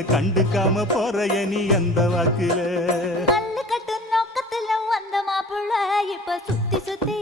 வார்த்தை கண்டுக்காம போறைய நீ அந்த வாக்குல கல்லு கட்டு நோக்கத்துல வந்த மாப்பிள்ள இப்ப சுத்தி சுத்தி